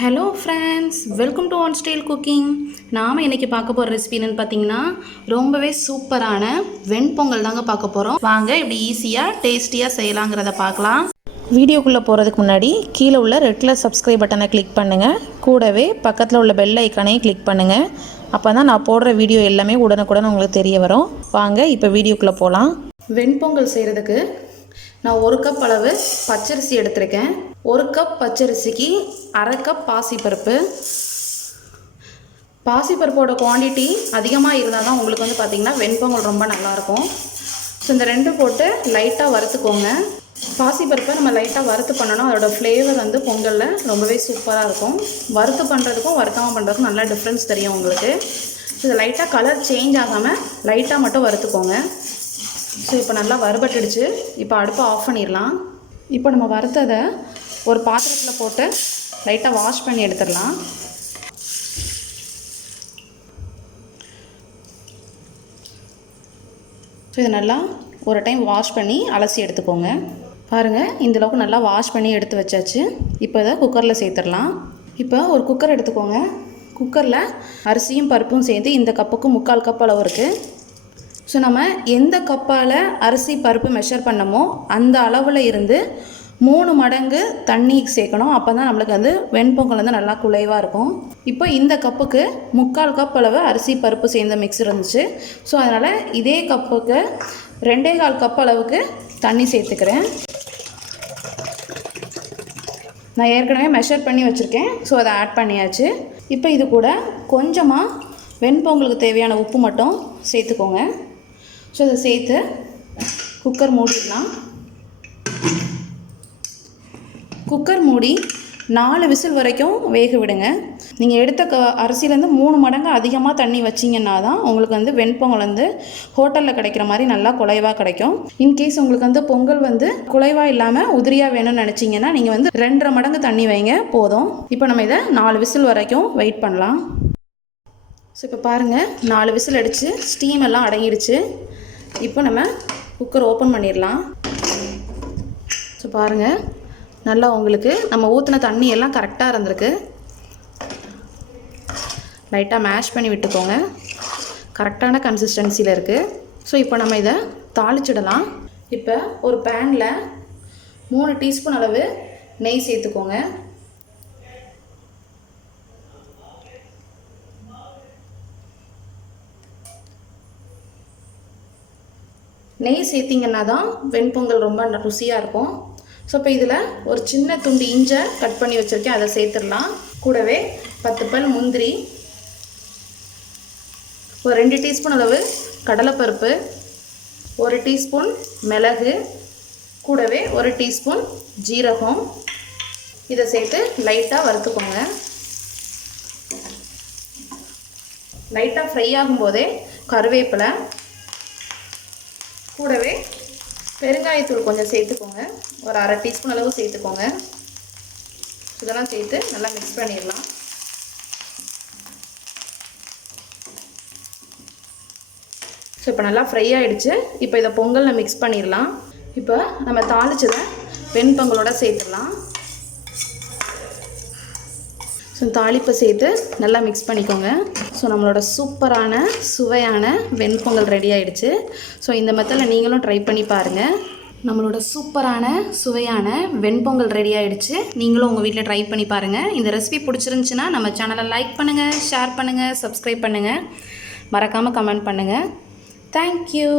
Hello friends, welcome to Untitled cooking. நாம் இன்றைக்கி பார்க்க போகிற ரெசிபி என்னென்னு பார்த்தீங்கன்னா ரொம்பவே சூப்பரான வெண்பொங்கல் தாங்க பார்க்க போகிறோம். வாங்க இப்படி ஈஸியாக டேஸ்டியாக செய்யலாங்கிறத பார்க்கலாம். வீடியோக்குள்ளே போகிறதுக்கு முன்னாடி கீழே உள்ள ரெட் கலர் சப்ஸ்கிரைப் பட்டனை கிளிக் பண்ணுங்கள். கூடவே பக்கத்தில் உள்ள பெல் ஐக்கானையும் கிளிக் பண்ணுங்கள். அப்போ தான் நான் போடுற வீடியோ எல்லாமே உடனுக்குடன் உங்களுக்கு தெரிய வரும். வாங்க இப்போ வீடியோக்குள்ளே போகலாம். வெண்பொங்கல் செய்கிறதுக்கு நான் 1 கப் அளவு பச்சரிசி எடுத்திருக்கேன். 1 கப் பச்சரிசிக்கு 1/2 கப் பாசிப்பருப்பு. பாசிப்பருப்போட குவான்டிட்டி அதிகமாக இருந்தால் தான் உங்களுக்கு வந்து பார்த்திங்கன்னா வெண்பொங்கல் ரொம்ப நல்லாயிருக்கும். ஸோ இந்த 2 போட்டு லைட்டாக வறுத்துக்கோங்க. பாசிப்பருப்பை நம்ம லைட்டாக வறுத்து பண்ணணும். அதோடய ஃப்ளேவர் வந்து பொங்கலில் ரொம்பவே சூப்பராக இருக்கும். வறுத்து பண்ணுறதுக்கும் வறுக்காமல் பண்ணுறதுக்கும் நல்லா டிஃப்ரென்ஸ் தெரியும் உங்களுக்கு. ஸோ இது லைட்டாக கலர் சேஞ்ச் ஆகாமல் லைட்டாக மட்டும் வறுத்துக்கோங்க. ஸோ இப்போ நல்லா வறுபட்டுடுச்சு. இப்போ அடுப்பை ஆஃப் பண்ணிடலாம். இப்போ நம்ம வறுத்ததை ஒரு பாத்திரத்தில் போட்டு லைட்டாக வாஷ் பண்ணி எடுத்துடலாம். ஸோ இதை நல்லா ஒரு டைம் வாஷ் பண்ணி அலசி எடுத்துக்கோங்க. பாருங்கள், இந்தளவுக்கு நல்லா வாஷ் பண்ணி எடுத்து வச்சாச்சு. இப்போ இதை குக்கரில் சேர்த்துடலாம். இப்போ ஒரு குக்கர் எடுத்துக்கோங்க. குக்கரில் அரிசியும் பருப்பும் சேர்ந்து இந்த கப்புக்கு 3/4 கப் அளவு இருக்குது. ஸோ நம்ம எந்த கப்பால் அரிசி பருப்பு மெஷர் பண்ணமோ அந்த அளவில் இருந்து 3 மடங்கு தண்ணி சேர்க்கணும். அப்போ தான் நம்மளுக்கு வந்து வெண்பொங்கல் வந்து நல்லா குலைவாக இருக்கும். இப்போ இந்த கப்புக்கு 3/4 கப் அளவு அரிசி பருப்பு சேர்ந்த மிக்ஸ் இருந்துச்சு. ஸோ அதனால் இதே கப்புக்கு 2.25 கப் அளவுக்கு தண்ணி சேர்த்துக்கிறேன். நான் ஏற்கனவே மெஷர் பண்ணி வச்சுருக்கேன். ஸோ அதை ஆட் பண்ணியாச்சு. இப்போ இது கூட கொஞ்சமாக வெண்பொங்கலுக்கு தேவையான உப்பு மட்டும் சேர்த்துக்கோங்க. ஸோ இதை சேர்த்து குக்கர் மூடிடலாம். குக்கர் மூடி 4 விசில் வரைக்கும் வேக விடுங்க. நீங்கள் எடுத்த அரிசியிலேருந்து 3 மடங்கு அதிகமாக தண்ணி வச்சிங்கன்னா தான் உங்களுக்கு வந்து வெண்பொங்கல் வந்து ஹோட்டலில் கிடைக்கிற மாதிரி நல்லா குலைவாக கிடைக்கும். இன்கேஸ் உங்களுக்கு வந்து பொங்கல் வந்து குலைவாக இல்லாமல் உதிரியாக வேணும்னு நினச்சிங்கன்னா நீங்கள் வந்து 2.5 மடங்கு தண்ணி வைங்க போதும். இப்போ நம்ம இதை 4 விசில் வரைக்கும் வெயிட் பண்ணலாம். ஸோ இப்போ பாருங்கள், 4 விசில் அடித்து ஸ்டீம் எல்லாம் அடங்கிடுச்சு. இப்போ நம்ம குக்கர் ஓப்பன் பண்ணிடலாம். ஸோ பாருங்கள், நல்லா உங்களுக்கு நம்ம ஊற்றின தண்ணி எல்லாம் கரெக்டாக இருந்திருக்கு. லைட்டாக மேஷ் பண்ணி விட்டுக்கோங்க. கரெக்டான கன்சிஸ்டன்சியில் இருக்குது. ஸோ இப்போ நம்ம இதை தாளிச்சிடலாம். இப்போ ஒரு பேனில் 3 டீஸ்பூன் அளவு நெய் சேர்த்துக்கோங்க. நெய் சேர்த்திங்கன்னா தான் வெண்பொங்கல் ரொம்ப ருசியாக இருக்கும். ஸோ இப்போ இதில் ஒரு சின்ன துண்டு இஞ்சை கட் பண்ணி வச்சுருக்கேன், அதை சேர்த்துடலாம். கூடவே 10 பல் முந்திரி, ஒரு 2 டீஸ்பூன் அளவு கடலைப்பருப்பு, 1 டீஸ்பூன் மிளகு, கூடவே 1 டீஸ்பூன் ஜீரகம், இதை சேர்த்து லைட்டாக வறுத்துக்கோங்க. லைட்டாக ஃப்ரை ஆகும்போதே கருவேப்பிலை, கூடவே பெருங்காயத்தூள் கொஞ்சம் சேர்த்துக்கோங்க. ஒரு 1/2 டீஸ்பூன் அளவு சேர்த்துக்கோங்க. இதெல்லாம் சேர்த்து நல்லா மிக்ஸ் பண்ணிடலாம். ஸோ இப்போ நல்லா ஃப்ரை ஆகிடுச்சு. இப்போ இதை பொங்கலில் மிக்ஸ் பண்ணிடலாம். இப்போ நம்ம தாளிச்சதை வெண்பொங்கலோட சேர்த்துடலாம். ஸோ தாளிப்பை சேர்த்து நல்லா மிக்ஸ் பண்ணிக்கோங்க. ஸோ நம்மளோட சூப்பரான சுவையான வெண்பொங்கல் ரெடி ஆகிடுச்சு. ஸோ இந்த மெத்தடில் நீங்களும் ட்ரை பண்ணி பாருங்கள். நம்மளோட சூப்பரான சுவையான வெண்பொங்கல் ரெடி ஆகிடுச்சு. நீங்களும் உங்கள் வீட்டில் ட்ரை பண்ணி பாருங்கள். இந்த ரெசிபி பிடிச்சிருந்துச்சுன்னா நம்ம சேனலை லைக் பண்ணுங்கள், ஷேர் பண்ணுங்கள், சப்ஸ்கிரைப் பண்ணுங்கள், மறக்காமல் கமெண்ட் பண்ணுங்கள். தேங்க்யூ.